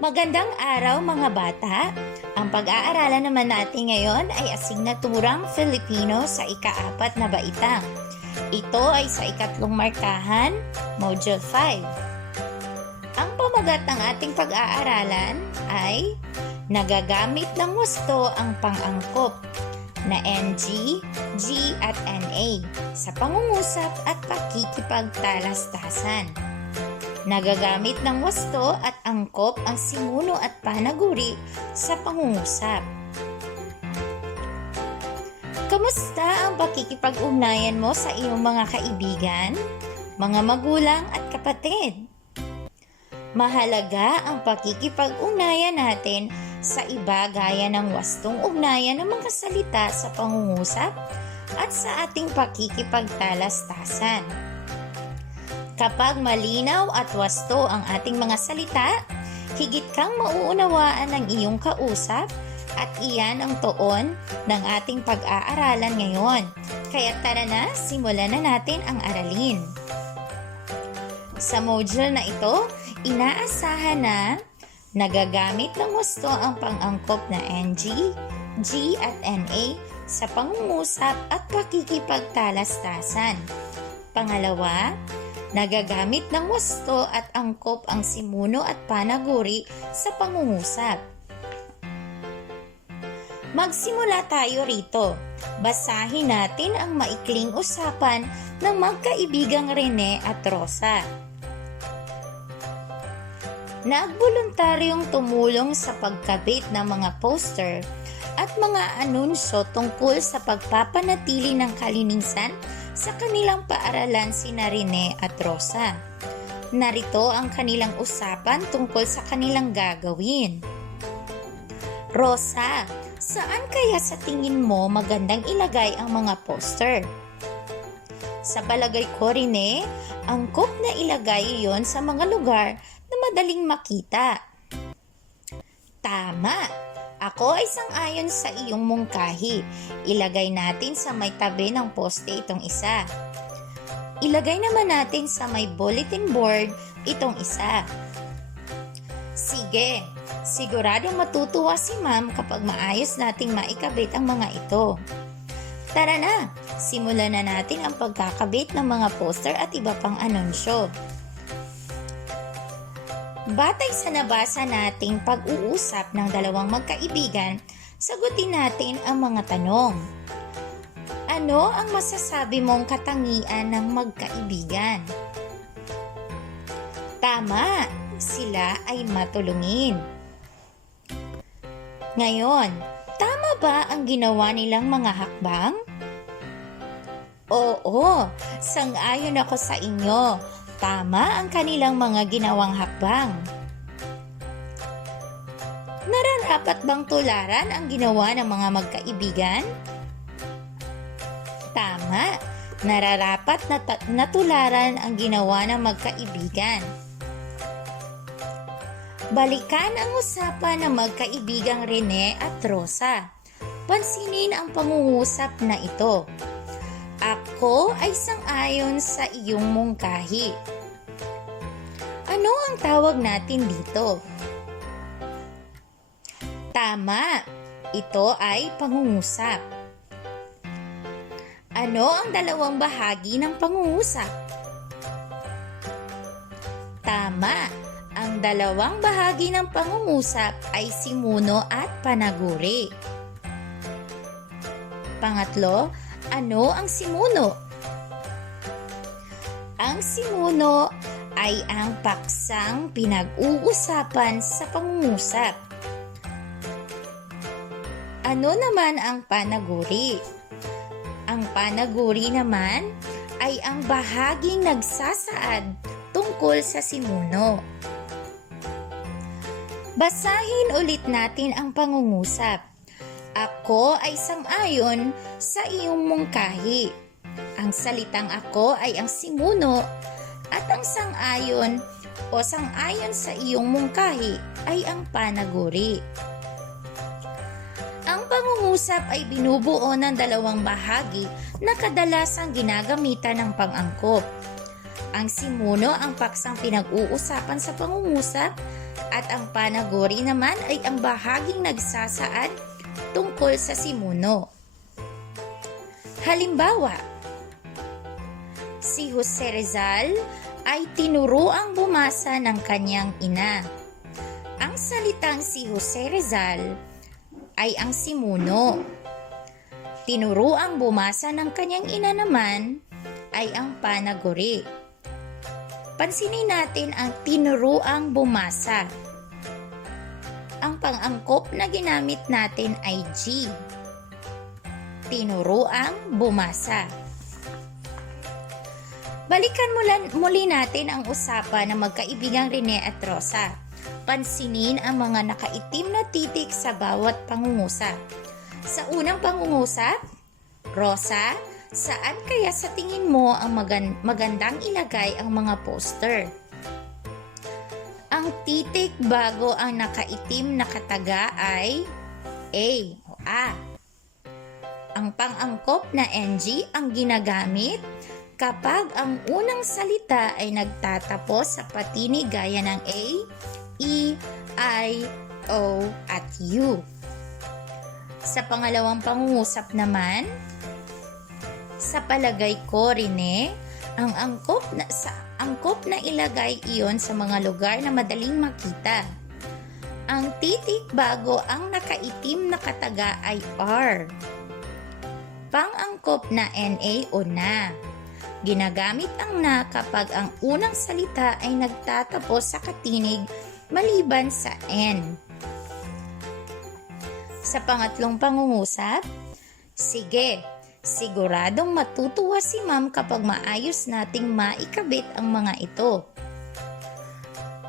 Magandang araw mga bata! Ang pag-aaralan naman natin ngayon ay asignaturang Filipino sa ika-4 na baitang. Ito ay sa ikatlong markahan, Module 5. Ang pamagat ng ating pag-aaralan ay nagagamit ng husto ang pang-angkop na NG, G at NA sa pangungusap at pakikipagtalastasan. Nagagamit ng wasto at angkop ang simuno at panaguri sa pangungusap. Kamusta ang pakikipag-ugnayan mo sa iyong mga kaibigan, mga magulang at kapatid? Mahalaga ang pakikipag-ugnayan natin sa iba gaya ng wastong ugnayan ng mga salita sa pangungusap at sa ating pakikipagtalastasan. Kapag malinaw at wasto ang ating mga salita, higit kang mauunawaan ng iyong kausap at iyan ang tuon ng ating pag-aaralan ngayon. Kaya tara na, simulan na natin ang aralin. Sa module na ito, inaasahan na nagagamit ng husto ang pang-angkop na NG, G at NA sa pangungusap at pakikipagtalastasan. Pangalawa, nagagamit ng wasto at angkop ang simuno at panaguri sa pangungusap. Magsimula tayo rito. Basahin natin ang maikling usapan ng magkaibigang Rene at Rosa. Nagboluntaryong tumulong sa pagkabit ng mga poster at mga anunsyo tungkol sa pagpapanatili ng kalinisan sa kanilang paaralan sina Rene at Rosa. Narito ang kanilang usapan tungkol sa kanilang gagawin. Rosa, saan kaya sa tingin mo magandang ilagay ang mga poster? Sa palagay ko, Rene, angkop na ilagay iyon sa mga lugar na madaling makita. Tama! Ako ay sang-ayon sa iyong mungkahi. Ilagay natin sa may tabi ng poste itong isa. Ilagay naman natin sa may bulletin board itong isa. Sige, siguradong matutuwa si Ma'am kapag maayos nating maikabit ang mga ito. Tara na, simulan na natin ang pagkakabit ng mga poster at iba pang anunsyo. Batay sa nabasa nating pag-uusap ng dalawang magkaibigan, sagutin natin ang mga tanong. Ano ang masasabi mong katangian ng magkaibigan? Tama, sila ay matulungin. Ngayon, tama ba ang ginawa nilang mga hakbang? Oo, sang-ayon ako sa inyo. Tama ang kanilang mga ginawang hakbang. Nararapat bang tularan ang ginawa ng mga magkaibigan? Tama, nararapat na tularan ang ginawa ng magkaibigan. Balikan ang usapan ng magkaibigang Rene at Rosa. Pansinin ang pangungusap na ito. Ako ay sang-ayon sa iyong mungkahi. Ano ang tawag natin dito? Tama, ito ay pangungusap. Ano ang dalawang bahagi ng pangungusap? Tama, ang dalawang bahagi ng pangungusap ay simuno at panaguri. Pangatlo, ano ang simuno? Ang simuno ay ang paksang pinag-uusapan sa pangungusap. Ano naman ang panaguri? Ang panaguri naman ay ang bahaging nagsasaad tungkol sa simuno. Basahin ulit natin ang pangungusap. Ako ay sang-ayon sa iyong mungkahi. Ang salitang ako ay ang simuno at ang sang-ayon o sang-ayon sa iyong mungkahi ay ang panaguri. Ang pangungusap ay binubuo ng dalawang bahagi na kadalasang ginagamitan ng pang-angkop. Ang simuno ang paksang pinag-uusapan sa pangungusap At ang panaguri naman ay ang bahaging nagsasaad tungkol sa simuno. Halimbawa, si Jose Rizal ay tinuruang bumasa ng kanyang ina. Ang salitang si Jose Rizal ay ang simuno. Tinuruang bumasa ng kanyang ina naman ay ang panaguri. Pansinin natin ang tinuruang bumasa. Ang pang-angkop na ginamit natin ay G. Tinuruang bumasa. Balikan muli natin ang usapan ng magkaibigang Rene at Rosa. Pansinin ang mga nakaitim na titik sa bawat pangungusap. Sa unang pangungusap, Rosa, saan kaya sa tingin mo ang magandang ilagay ang mga poster? Ang titik bago ang nakaitim na kataga ay A o A. Ang pang-angkop na NG ang ginagamit kapag ang unang salita ay nagtatapos sa patinig gaya ng A, E, I, O, at U. Sa pangalawang pangungusap naman, sa palagay ko, Rene, ang angkop na ilagay iyon sa mga lugar na madaling makita. Ang titik bago ang nakaitim na kataga ay R. Pang-angkop na NA o na. Ginagamit ang na kapag ang unang salita ay nagtatapos sa katinig maliban sa N. Sa pangatlong pangungusap, sige, siguradong matutuwa si Ma'am kapag maayos nating maikabit ang mga ito.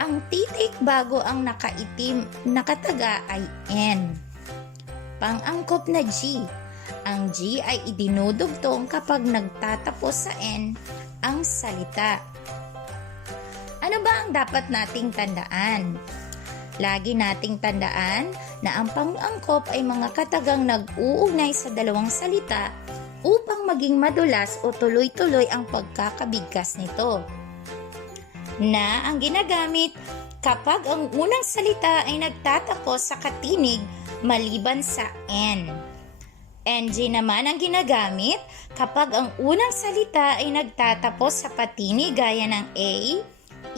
Ang titik bago ang nakaitim na kataga ay N. Pang-angkop na G. Ang G ay idinudugtong kapag nagtatapos sa N ang salita. Ano ba ang dapat nating tandaan? Lagi nating tandaan na ang pang-angkop ay mga katagang nag-uugnay sa dalawang salita upang maging madulas o tuloy-tuloy ang pagkakabigkas nito. Na ang ginagamit kapag ang unang salita ay nagtatapos sa katinig maliban sa N. NG naman ang ginagamit kapag ang unang salita ay nagtatapos sa patinig gaya ng A,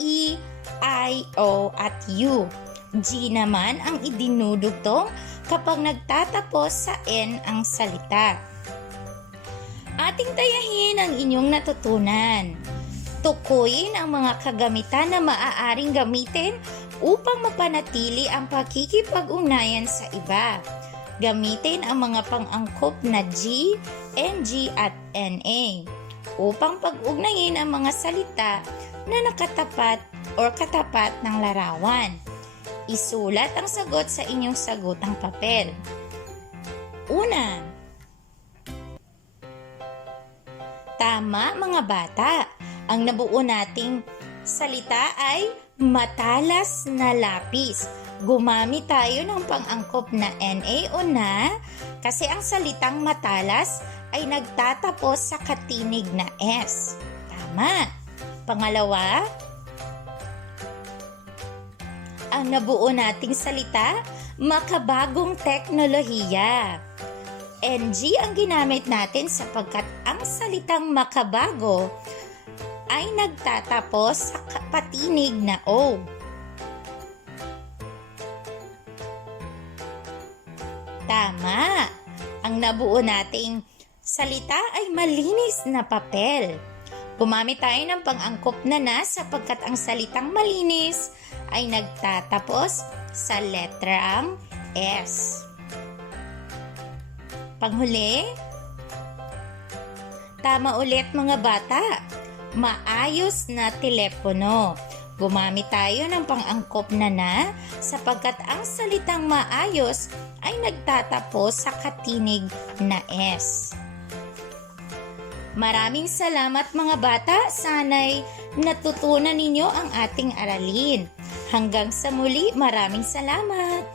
E, I, O, at U. G naman ang idinudugtong kapag nagtatapos sa N ang salita. Ating tayahin ang inyong natutunan. Tukuyin ang mga kagamitan na maaaring gamitin upang mapanatili ang pakikipag-ugnayan sa iba. Gamitin ang mga pang-angkop na G, NG at NA upang pag-ugnayin ang mga salita na nakatapat o katapat ng larawan. Isulat ang sagot sa inyong sagutang papel. Una, tama mga bata. Ang nabuo nating salita ay matalas na lapis. Gumamit tayo ng pang-angkop na NA o na kasi ang salitang matalas ay nagtatapos sa katinig na S. Tama. Pangalawa, ang nabuo nating salita, makabagong teknolohiya. NG ang ginamit natin sapagkat ang salitang makabago ay nagtatapos sa patinig na O. Tama! Ang nabuo nating salita ay malinis na papel. Gumamit tayo ng pang-angkop na sapagkat ang salitang malinis ay nagtatapos sa letrang S. Panghuli, tama ulit mga bata. Maayos na telepono. Gumamit tayo ng pang-angkop na sapagkat ang salitang maayos ay nagtatapos sa katinig na S. Maraming salamat mga bata. Sana'y natutunan ninyo ang ating aralin. Hanggang sa muli, maraming salamat.